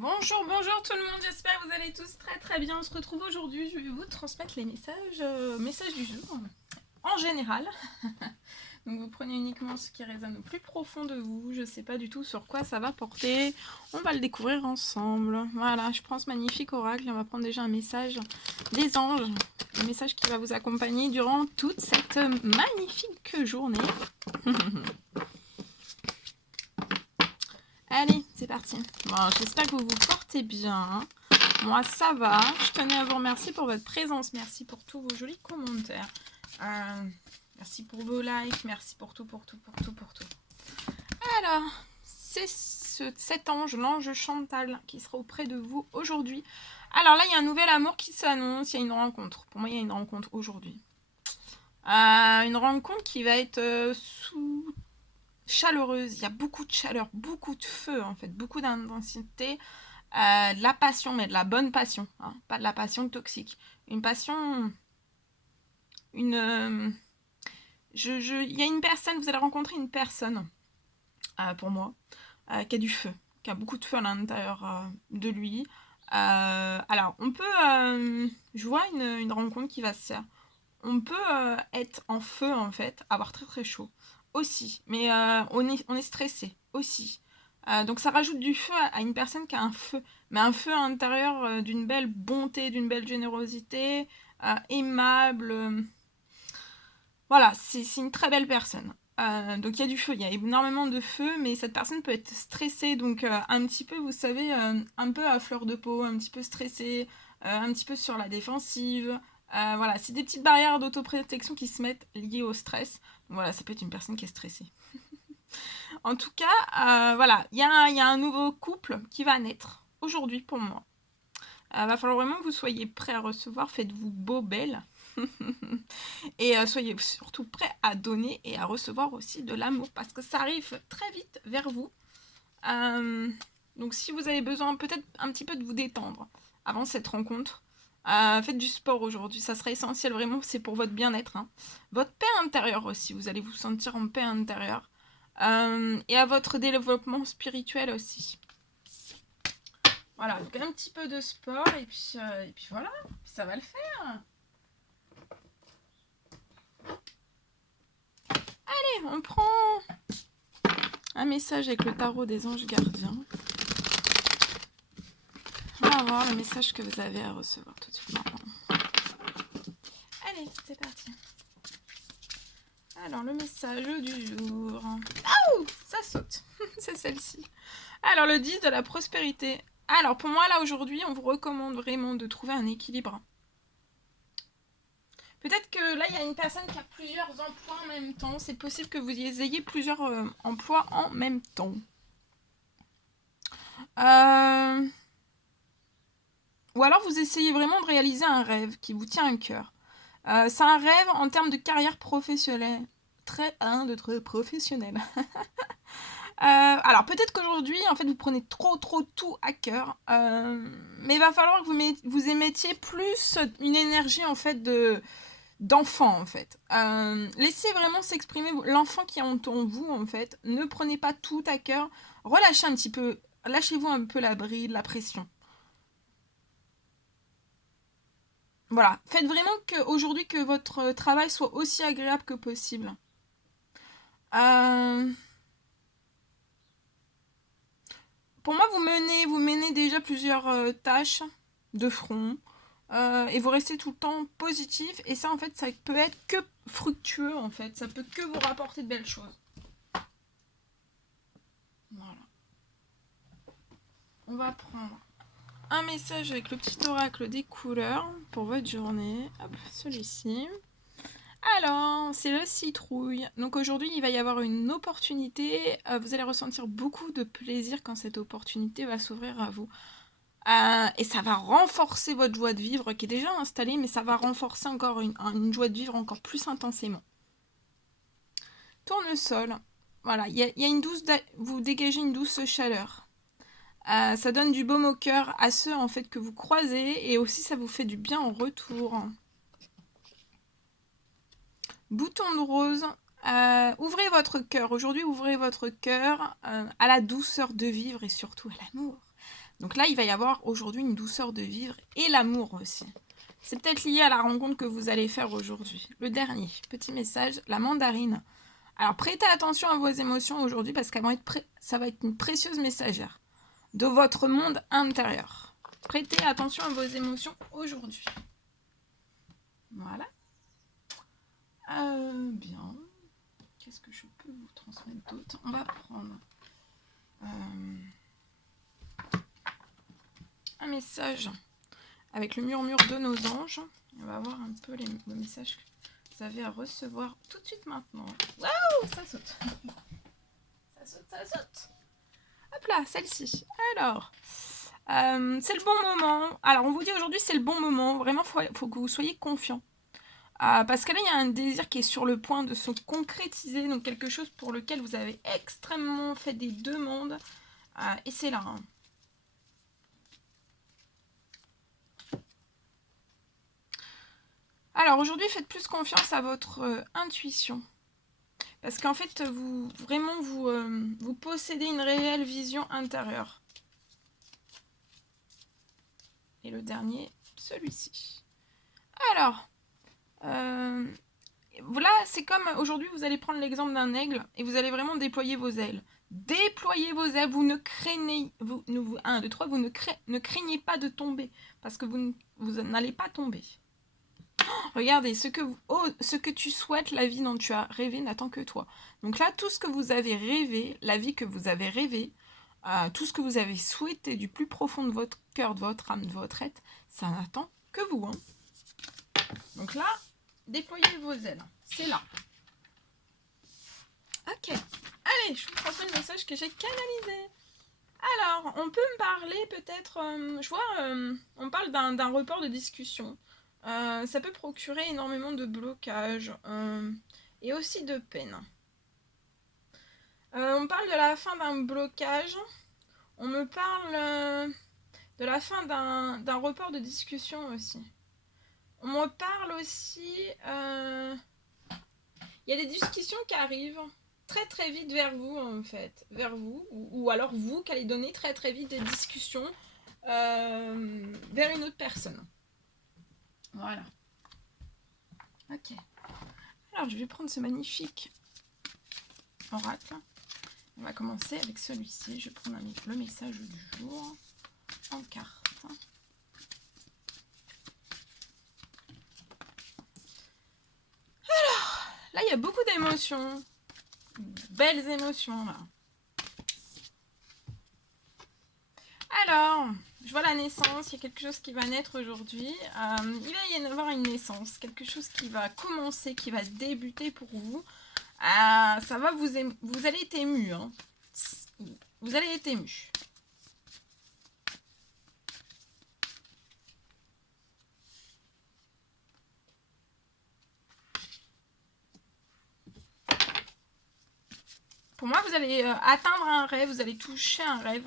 Bonjour, bonjour tout le monde, j'espère que vous allez tous très très bien. On se retrouve aujourd'hui, je vais vous transmettre les messages du jour en général. Donc vous prenez uniquement ce qui résonne au plus profond de vous, je ne sais pas du tout sur quoi ça va porter, on va le découvrir ensemble. Voilà, je prends ce magnifique oracle, on va prendre déjà un message des anges, un message qui va vous accompagner durant toute cette magnifique journée. Allez, c'est parti. Bon, j'espère que vous vous portez bien. Moi, ça va. Je tenais à vous remercier pour votre présence. Merci pour tous vos jolis commentaires. Merci pour vos likes. Merci pour tout, pour tout, pour tout, pour tout. Alors, c'est cet ange, l'ange Chantal, qui sera auprès de vous aujourd'hui. Alors là, il y a un nouvel amour qui s'annonce. Il y a une rencontre. Pour moi, il y a une rencontre aujourd'hui. Une rencontre qui va être chaleureuse. Il y a beaucoup de chaleur, beaucoup de feu, en fait. Beaucoup d'intensité. De la passion, mais de la bonne passion, hein, pas de la passion toxique. Une passion, il y a une personne, vous allez rencontrer une personne, pour moi, qui a du feu, qui a beaucoup de feu à l'intérieur de lui. Alors, on peut, je vois une rencontre qui va se faire. On peut être en feu, en fait, avoir très très chaud aussi, mais on est stressé aussi. Donc ça rajoute du feu à une personne qui a un feu, mais un feu à l'intérieur d'une belle bonté, d'une belle générosité, aimable. Voilà, c'est une très belle personne. Donc il y a du feu, il y a énormément de feu, mais cette personne peut être stressée, donc un petit peu, vous savez, un peu à fleur de peau, un petit peu stressée, un petit peu sur la défensive. Voilà, c'est des petites barrières d'autoprotection qui se mettent liées au stress. Donc, voilà, ça peut être une personne qui est stressée. En tout cas, voilà, il y a un nouveau couple qui va naître aujourd'hui pour moi. Va falloir vraiment que vous soyez prêts à recevoir, faites-vous beau, belle. Et soyez surtout prêts à donner et à recevoir aussi de l'amour parce que ça arrive très vite vers vous. Donc si vous avez besoin peut-être un petit peu de vous détendre avant cette rencontre, faites du sport aujourd'hui, ça sera essentiel vraiment, c'est pour votre bien-être. Hein. Votre paix intérieure aussi, vous allez vous sentir en paix intérieure. Et à votre développement spirituel aussi. Voilà, donc un petit peu de sport et puis voilà, ça va le faire. Allez, on prend un message avec le tarot des anges gardiens. On va voir le message que vous avez à recevoir tout de suite maintenant. Allez, c'est parti. Alors, le message du jour. Ah, ça saute. C'est celle-ci. Alors, le 10 de la prospérité. Alors, pour moi, là, aujourd'hui, on vous recommande vraiment de trouver un équilibre. Peut-être que là, il y a une personne qui a plusieurs emplois en même temps. C'est possible que vous ayez plusieurs emplois en même temps. Ou alors, vous essayez vraiment de réaliser un rêve qui vous tient à cœur. C'est un rêve en termes de carrière professionnelle. Très professionnel. Alors peut-être qu'aujourd'hui, en fait, vous prenez trop tout à cœur, mais il va falloir que vous émettiez plus une énergie en fait d'enfant en fait. Laissez vraiment s'exprimer l'enfant qui est en vous en fait. Ne prenez pas tout à cœur. Relâchez un petit peu, lâchez-vous un peu la bride, la pression. Voilà, faites vraiment qu'aujourd'hui que votre travail soit aussi agréable que possible. Pour moi, vous menez déjà plusieurs tâches de front et vous restez tout le temps positif. Et ça, en fait, ça peut être que fructueux, en fait. Ça peut que vous rapporter de belles choses. Voilà. On va prendre un message avec le petit oracle des couleurs pour votre journée. Hop, celui-ci. Alors, c'est le citrouille. Donc aujourd'hui, il va y avoir une opportunité. Vous allez ressentir beaucoup de plaisir quand cette opportunité va s'ouvrir à vous. Et ça va renforcer votre joie de vivre qui est déjà installée, mais ça va renforcer encore une joie de vivre encore plus intensément. Tournesol. Voilà, il y a une douce... Vous dégagez une douce chaleur. Ça donne du baume au cœur à ceux en fait que vous croisez et aussi ça vous fait du bien en retour. Bouton de rose. Ouvrez votre cœur. Aujourd'hui, ouvrez votre cœur à la douceur de vivre et surtout à l'amour. Donc là, il va y avoir aujourd'hui une douceur de vivre et l'amour aussi. C'est peut-être lié à la rencontre que vous allez faire aujourd'hui. Le dernier, petit message, la mandarine. Alors prêtez attention à vos émotions aujourd'hui parce qu'elles vont être ça va être une précieuse messagère de votre monde intérieur. Prêtez attention à vos émotions aujourd'hui. Voilà. Bien. Qu'est-ce que je peux vous transmettre d'autre? On va prendre un message avec le murmure de nos anges. On va voir un peu le message que vous avez à recevoir tout de suite maintenant. Waouh, ça saute. Ça saute, ça saute. Hop là, celle-ci. Alors, c'est le bon moment. Alors, on vous dit aujourd'hui, c'est le bon moment. Vraiment, faut que vous soyez confiant. Parce que là, il y a un désir qui est sur le point de se concrétiser. Donc, quelque chose pour lequel vous avez extrêmement fait des demandes. Et c'est là. Hein. Alors, aujourd'hui, faites plus confiance à votre intuition. Parce qu'en fait, vous possédez une réelle vision intérieure. Et le dernier, celui-ci. Alors, là, c'est comme aujourd'hui, vous allez prendre l'exemple d'un aigle et vous allez vraiment déployer vos ailes. Déployez vos ailes, vous ne craignez, vous ne craignez pas de tomber parce que vous n'allez pas tomber. Regardez, ce que tu souhaites, la vie dont tu as rêvé n'attend que toi. Donc là, tout ce que vous avez rêvé, la vie que vous avez rêvé, tout ce que vous avez souhaité du plus profond de votre cœur, de votre âme, de votre être, ça n'attend que vous. Hein. Donc là, déployez vos ailes. C'est là. Ok. Allez, je vous transmets le message que j'ai canalisé. Alors, on peut me parler peut-être... je vois, on parle d'un report de discussion. Ça peut procurer énormément de blocages et aussi de peine. On parle de la fin d'un blocage. On me parle de la fin d'un report de discussion aussi. On me parle aussi... il y a des discussions qui arrivent très très vite vers vous en fait. Vers vous. Ou alors vous qui allez donner très très vite des discussions vers une autre personne. Voilà. Ok. Alors je vais prendre ce magnifique oracle. On va commencer avec celui-ci. Je vais prendre le message du jour en carte. Alors, là il y a beaucoup d'émotions. Belles émotions là. Alors, je vois la naissance, il y a quelque chose qui va naître aujourd'hui. Il va y avoir une naissance, quelque chose qui va commencer, qui va débuter pour vous. Ça va vous allez être ému. Hein. Vous allez être ému. Pour moi, vous allez atteindre un rêve, vous allez toucher un rêve.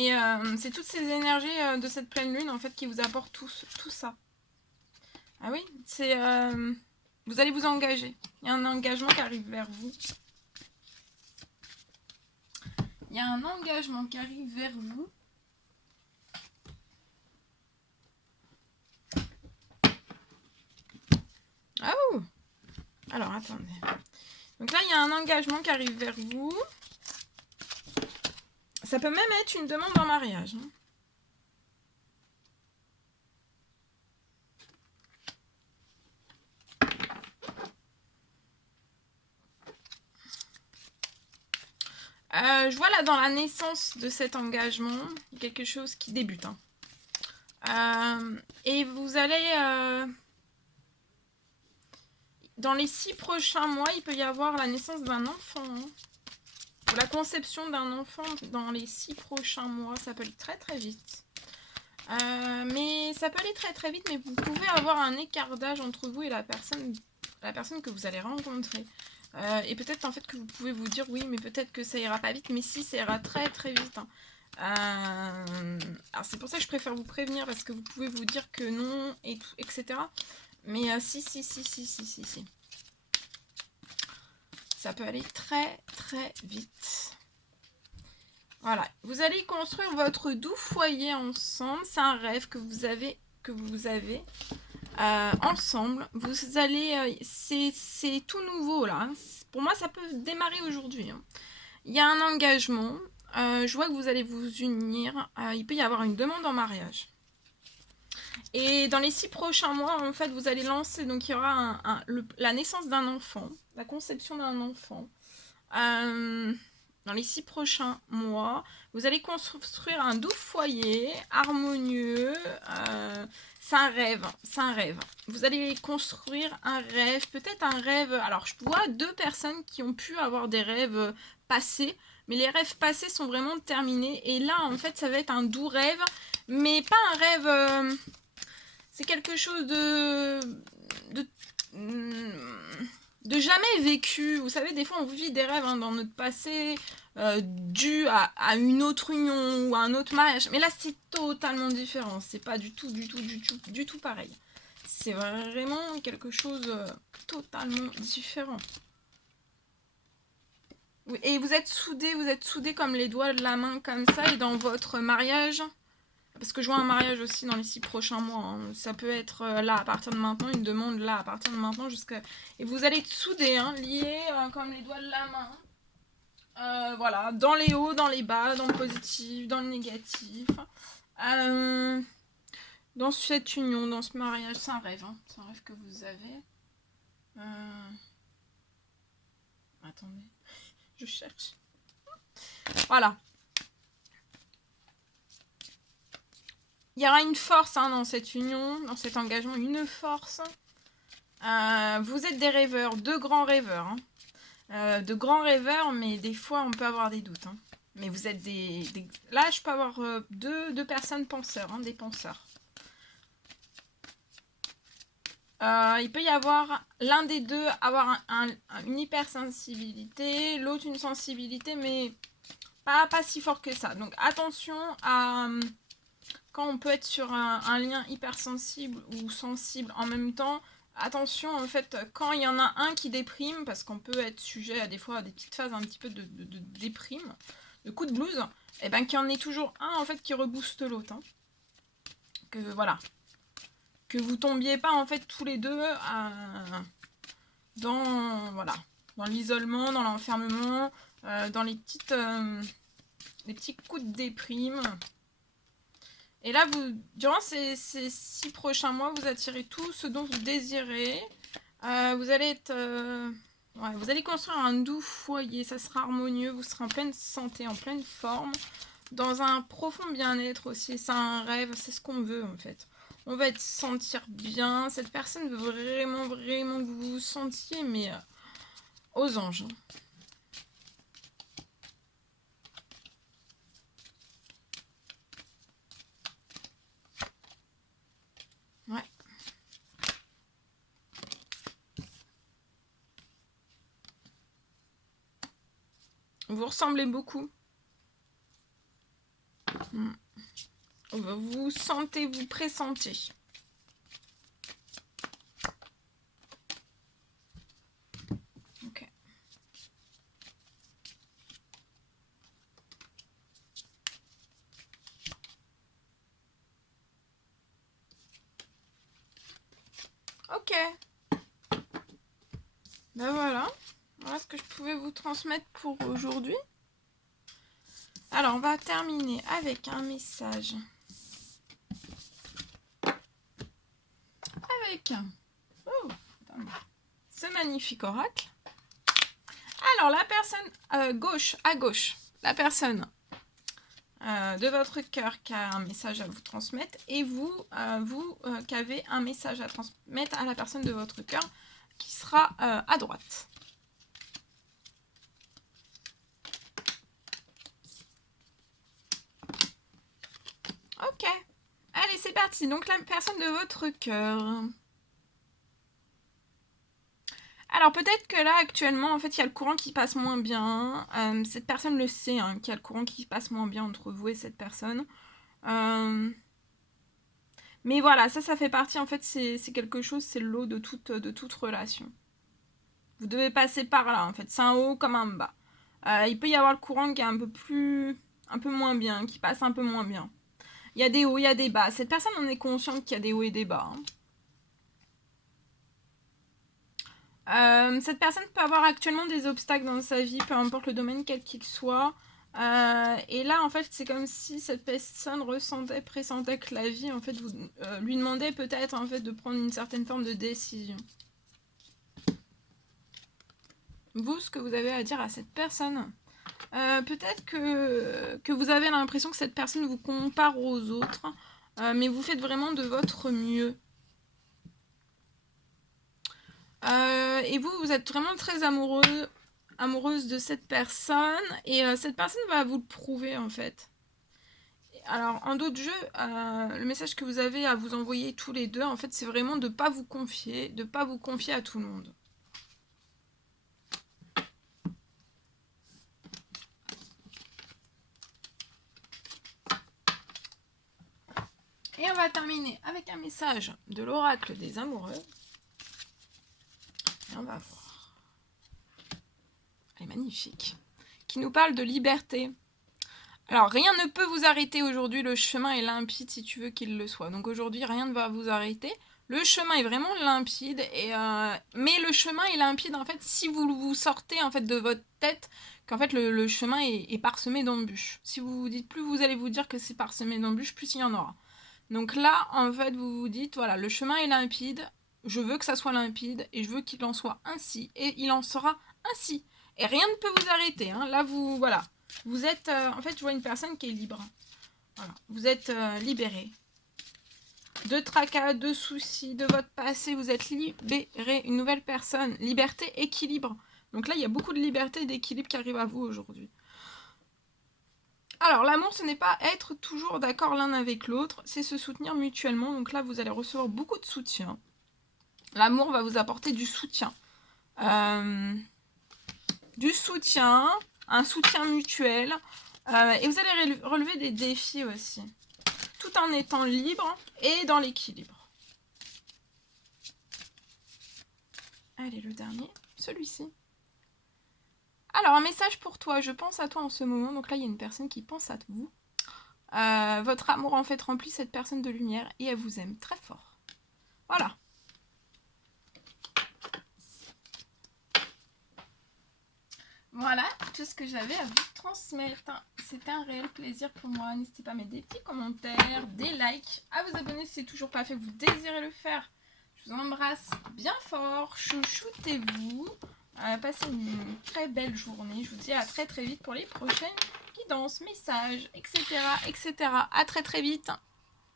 Et c'est toutes ces énergies de cette pleine lune en fait qui vous apportent tout ça. Ah oui, c'est vous allez vous engager. Il y a un engagement qui arrive vers vous. Il y a un engagement qui arrive vers vous. Ah ouh. Alors attendez. Donc là il y a un engagement qui arrive vers vous. Ça peut même être une demande en mariage. Hein. Je vois là dans la naissance de cet engagement, quelque chose qui débute. Hein. Et vous allez... dans les 6 prochains mois, il peut y avoir la naissance d'un enfant. Hein. Ou la conception d'un enfant dans les 6 prochains mois, ça peut aller très très vite. Mais ça peut aller très très vite, mais vous pouvez avoir un écart d'âge entre vous et la personne que vous allez rencontrer. Et peut-être en fait que vous pouvez vous dire oui, mais peut-être que ça ira pas vite, mais si, ça ira très très vite. Hein. Alors c'est pour ça que je préfère vous prévenir, parce que vous pouvez vous dire que non, et tout, etc. Mais si. Ça peut aller très très vite. Voilà, vous allez construire votre doux foyer ensemble. C'est un rêve que vous avez ensemble. Vous allez, c'est tout nouveau là. Pour moi, ça peut démarrer aujourd'hui. Hein. Il y a un engagement. Je vois que vous allez vous unir. Il peut y avoir une demande en mariage. Et dans les 6 prochains mois, en fait, vous allez lancer. Donc, il y aura la naissance d'un enfant, la conception d'un enfant. Dans les 6 prochains mois, vous allez construire un doux foyer harmonieux. C'est un rêve. Vous allez construire un rêve, peut-être un rêve. Alors, je vois 2 personnes qui ont pu avoir des rêves passés, mais les rêves passés sont vraiment terminés. Et là, en fait, ça va être un doux rêve, mais pas un rêve. C'est quelque chose de jamais vécu. Vous savez, des fois, on vit des rêves dans notre passé dû à une autre union ou à un autre mariage. Mais là, c'est totalement différent. C'est pas du tout pareil. C'est vraiment quelque chose totalement différent. Et vous êtes soudés comme les doigts de la main, comme ça, et dans votre mariage. Parce que je vois un mariage aussi dans les 6 prochains mois. Hein. Ça peut être là à partir de maintenant, une demande là à partir de maintenant jusqu'à... Et vous allez être soudés, hein, liés comme les doigts de la main. Voilà, dans les hauts, dans les bas, dans le positif, dans le négatif. Dans cette union, dans ce mariage, c'est un rêve. Hein. C'est un rêve que vous avez. Attendez, je cherche. Voilà. Il y aura une force dans cette union, dans cet engagement, une force. Vous êtes des rêveurs, 2 grands rêveurs. Hein. De grands rêveurs, mais des fois on peut avoir des doutes. Hein. Mais vous êtes Là, je peux avoir deux personnes penseurs, hein, des penseurs. Il peut y avoir l'un des deux avoir une hypersensibilité, l'autre une sensibilité, mais pas si fort que ça. Donc attention à... Quand on peut être sur un lien hypersensible ou sensible en même temps, attention en fait quand il y en a un qui déprime, parce qu'on peut être sujet à des fois à des petites phases un petit peu de déprime, de coup de blues, et ben qu'il y en ait toujours un en fait qui rebooste l'autre. Hein. Que voilà. Que vous tombiez pas en fait tous les deux dans l'isolement, dans l'enfermement, dans les petits coups de déprime. Et là, durant ces 6 prochains mois, vous attirez tout ce dont vous désirez. Vous allez vous allez construire un doux foyer, ça sera harmonieux, vous serez en pleine santé, en pleine forme, dans un profond bien-être aussi. C'est un rêve, c'est ce qu'on veut en fait. On va se sentir bien. Cette personne veut vraiment que vous vous sentiez, mais aux anges. Ouais. Vous ressemblez beaucoup. Vous sentez, vous pressentez. Ok. Ok. Ben voilà. Voilà ce que je pouvais vous transmettre pour aujourd'hui. Alors, on va terminer avec un message. Avec ce magnifique oracle. Alors, la personne à gauche, la personne de votre cœur qui a un message à vous transmettre, et vous qui avez un message à transmettre à la personne de votre cœur qui sera à droite. Ok. Allez, c'est parti. Donc, la personne de votre cœur. Alors, peut-être que là, actuellement, en fait, il y a le courant qui passe moins bien. Cette personne le sait, qu'il y a le courant qui passe moins bien entre vous et cette personne. Mais voilà, ça fait partie, en fait, c'est quelque chose, c'est le lot de toute relation. Vous devez passer par là, en fait. C'est un haut comme un bas. Il peut y avoir le courant qui est un peu moins bien, qui passe un peu moins bien. Il y a des hauts, il y a des bas. Cette personne en est consciente qu'il y a des hauts et des bas. Cette personne peut avoir actuellement des obstacles dans sa vie, peu importe le domaine quel qu'il soit. Et là, en fait, c'est comme si cette personne pressentait que la vie, en fait, lui demandait peut-être, en fait, de prendre une certaine forme de décision. Vous, ce que vous avez à dire à cette personne, peut-être que vous avez l'impression que cette personne vous compare aux autres, mais vous faites vraiment de votre mieux. Et vous êtes vraiment très amoureuse de cette personne, et cette personne va vous le prouver, en fait. Alors, en d'autres jeux, le message que vous avez à vous envoyer tous les deux, en fait, c'est vraiment de ne pas vous confier à tout le monde. Et on va terminer avec un message de l'oracle des amoureux. Et on va voir. Elle est magnifique. Qui nous parle de liberté. Alors, rien ne peut vous arrêter aujourd'hui. Le chemin est limpide si tu veux qu'il le soit. Donc aujourd'hui, rien ne va vous arrêter. Le chemin est vraiment limpide. Mais le chemin est limpide, en fait, si vous sortez, en fait, de votre tête qu'en fait, le chemin est parsemé d'embûches. Si vous vous dites, plus vous allez vous dire que c'est parsemé d'embûches, plus il y en aura. Donc là, en fait, vous vous dites, voilà, le chemin est limpide, je veux que ça soit limpide, et je veux qu'il en soit ainsi, et il en sera ainsi. Et rien ne peut vous arrêter, hein. Là, voilà. Vous êtes, en fait, je vois une personne qui est libre. Voilà. Vous êtes libéré. De tracas, de soucis, de votre passé, vous êtes libéré. Une nouvelle personne. Liberté, équilibre. Donc là, il y a beaucoup de liberté et d'équilibre qui arrivent à vous aujourd'hui. Alors, l'amour, ce n'est pas être toujours d'accord l'un avec l'autre, c'est se soutenir mutuellement. Donc là, vous allez recevoir beaucoup de soutien. L'amour va vous apporter du soutien. Un soutien mutuel. Et vous allez relever des défis aussi. Tout en étant libre et dans l'équilibre. Allez, le dernier, celui-ci. Alors, un message pour toi. Je pense à toi en ce moment. Donc là, il y a une personne qui pense à vous. Votre amour, en fait, remplit cette personne de lumière et elle vous aime très fort. Voilà. Voilà tout ce que j'avais à vous transmettre. C'était un réel plaisir pour moi. N'hésitez pas à mettre des petits commentaires, des likes, à vous abonner si ce n'est toujours pas fait, que vous désirez le faire. Je vous embrasse bien fort. Chouchoutez-vous. Passez une très belle journée. Je vous dis à très très vite pour les prochaines guidances, messages, etc. etc. À très très vite.